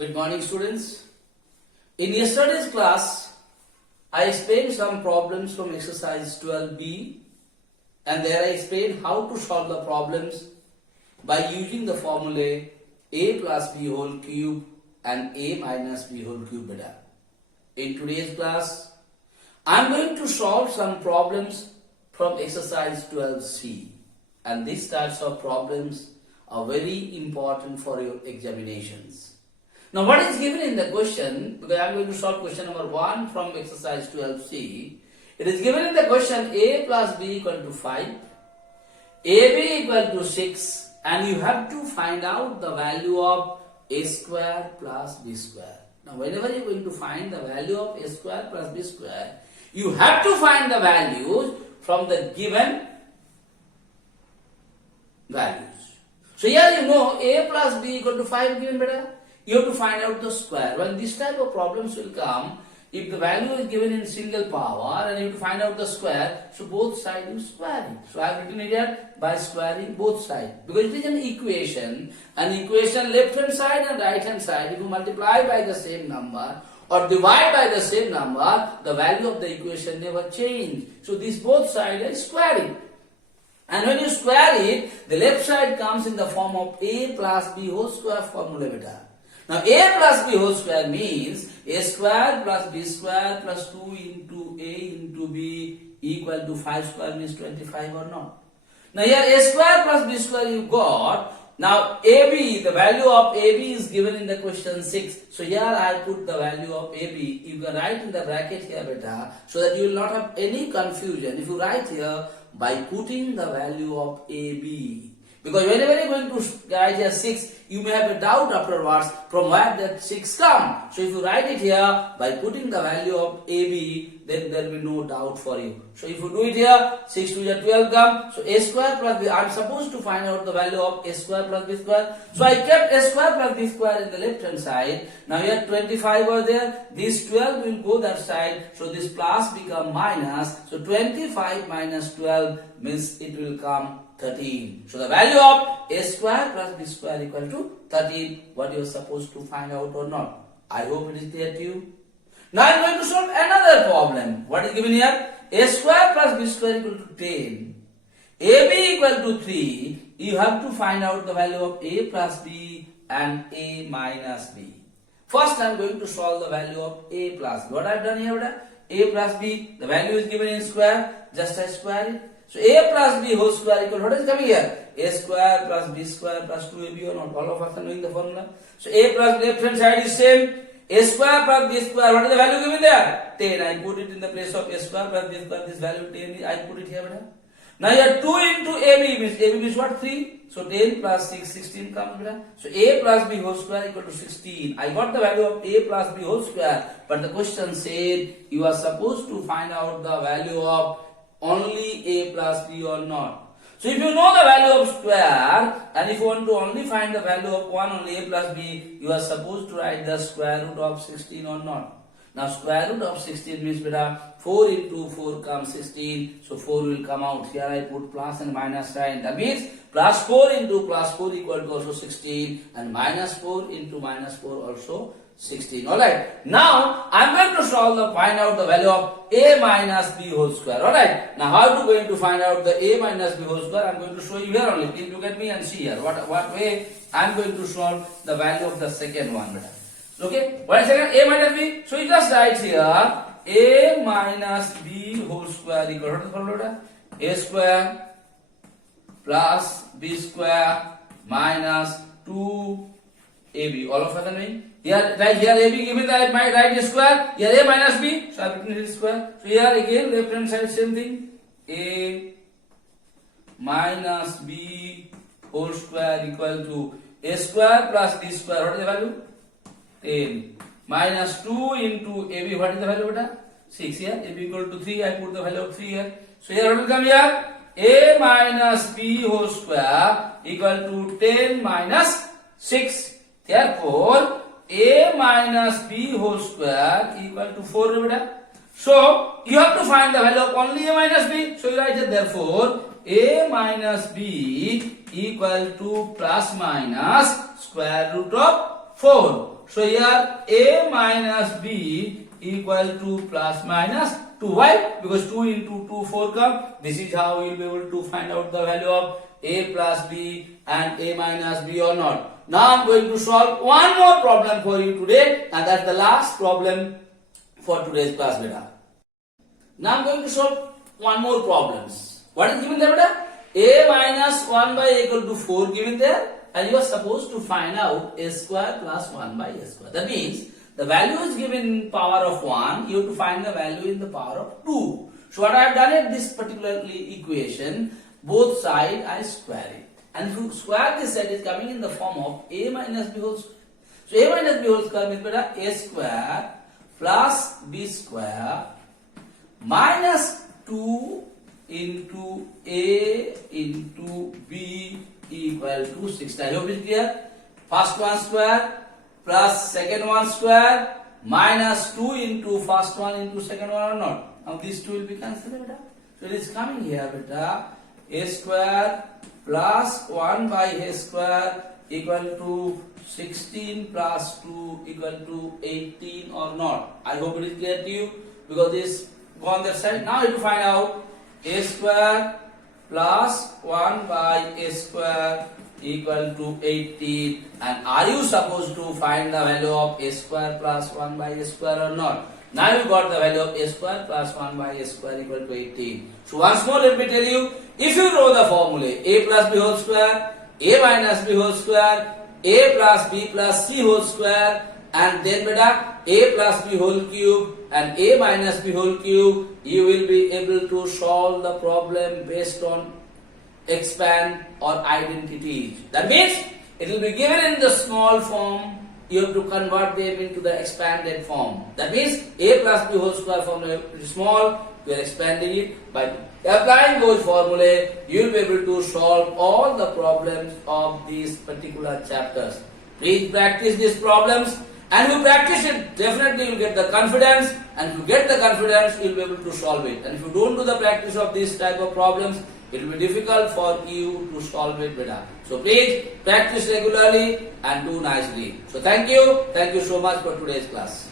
Good morning, students. In yesterday's class, I explained some problems from exercise 12b, and there I explained how to solve the problems by using the formula a plus b whole cube and a minus b whole cube beta. In today's class, I am going to solve some problems from exercise 12c, and these types of problems are very important for your examinations. Now, what is given in the question, because I am going to solve question number 1 from exercise 12c. It is given in the question a plus b equal to 5, ab equal to 6, and you have to find out the value of a square plus b square. Now, whenever you are going to find the value of a square plus b square, you have to find the values from the given values. So, here you know a plus b equal to 5 given better. You have to find out the square. When this type of problems will come, if the value is given in single power and you have to find out the square, so both sides you square it. So I have written it here by squaring both sides. Because it is an equation left hand side and right hand side, if you multiply by the same number or divide by the same number, the value of the equation never change. So these both sides are squaring. And when you square it, the left side comes in the form of a plus b whole square formula beta. Now, a plus b whole square means a square plus b square plus 2 into a into b equal to 5 square means 25 or not. Now, here a square plus b square you got. Now, ab, the value of ab is given in the question 6. So, here I put the value of ab. You can write in the bracket here beta so that you will not have any confusion. If you write here by putting the value of ab. Because whenever you are going to write here 6, you may have a doubt afterwards from where that 6 come. So if you write it here by putting the value of AB, then there will be no doubt for you. So if you do it here, 6 to the 12 come. So a square plus b, I am supposed to find out the value of a square plus b square. So I kept a square plus b square in the left hand side. Now here 25 are there. This 12 will go that side. So this plus become minus. So 25 minus 12 means it will come 13. So the value of a square plus b square equal to 13. What you are supposed to find out or not? I hope it is clear to you. Now I am going to solve another problem. What is given here? A square plus b square equal to 10. AB equal to 3. You have to find out the value of a plus b and a minus b. First I am going to solve the value of a plus b. What I have done here? A plus b. The value is given in square. Just I square it. So a plus b whole square equal, what is coming here? A square plus b square plus 2ab or not. All of us are knowing the formula. So a plus left hand side is same. A square plus b square, what is the value given there? 10. I put it in the place of a square plus b square. This value 10, I put it here. Now here 2 into ab means what? 3. So 10 plus 6, 16 comes. So a plus b whole square equal to 16. I got the value of a plus b whole square. But the question said you are supposed to find out the value of only a plus b or not. So if you know the value of square and if you want to only find the value of one only a plus b, you are supposed to write the square root of 16 or not. Now square root of 16 means beta 4 into 4 comes 16. So 4 will come out. Here I put plus and minus sign. That means plus 4 into plus 4 equal to also 16 and minus 4 into minus 4 also 16. Alright. Now I am going to find out the value of a minus b whole square. Alright. Now how to going to find out the a minus b whole square? I am going to show you here only. Please look at me and see here. What way I am going to solve the value of the second one. Okay. What is second? A minus b. So you just write here a minus b whole square equal to the formula? A square plus b square minus 2ab. All of us are knowing. Here, right here AB given that my right is square. Here A minus B. So I have written it square. So here again left hand side same thing. A minus B whole square equal to A square plus B square. What is the value? 10. Minus 2 into AB. What is the value? 6 here. AB equal to 3. I put the value of 3 here. So here what will come here? A minus B whole square equal to 10 minus 6. Therefore, a minus b whole square equal to 4. So, you have to find the value of only a minus b. So, you write it therefore, a minus b equal to plus minus square root of 4. So here a minus b equal to plus minus 2. Why? Because 2 into 2, 4 come. This is how we will be able to find out the value of a plus b and a minus b or not. Now I am going to solve one more problem for you today, and that's the last problem for today's class, beta. Now I am going to solve one more problems. What is given there, beta? A minus 1 by a equal to 4 given there, and you are supposed to find out a square plus 1 by a square. That means the value is given in power of 1, you have to find the value in the power of 2. So what I have done in this particular equation, both sides I square it. And if you square this, that is coming in the form of a minus b whole square. So a minus b whole square means beta a square plus b square minus 2 into a into b equal to 6. I hope it is clear. First one square plus second one square minus 2 into first one into second one or not. Now these two will be cancelled, beta. So it is coming here, beta, a square plus 1 by a square equal to 16 plus 2 equal to 18 or not. I hope it is clear to you, because this go on that side. Now you have to find out a square plus 1 by a square equal to 18, and are you supposed to find the value of a square plus 1 by a square or not? Now you got the value of a square plus 1 by a square equal to 18. So once more let me tell you, if you know the formula a plus b whole square, a minus b whole square, a plus b plus c whole square, and then beta a plus b whole cube and a minus b whole cube, you will be able to solve the problem based on expand or identities. That means it will be given in the small form, you have to convert them into the expanded form. That means a plus b whole square formula is small, we are expanding it. By applying those formulae, you will be able to solve all the problems of these particular chapters. Please practice these problems, and if you practice it, definitely you will get the confidence, and if you get the confidence, you will be able to solve it. And if you don't do the practice of this type of problems, it will be difficult for you to solve it better. So please practice regularly and do nicely. So thank you so much for today's class.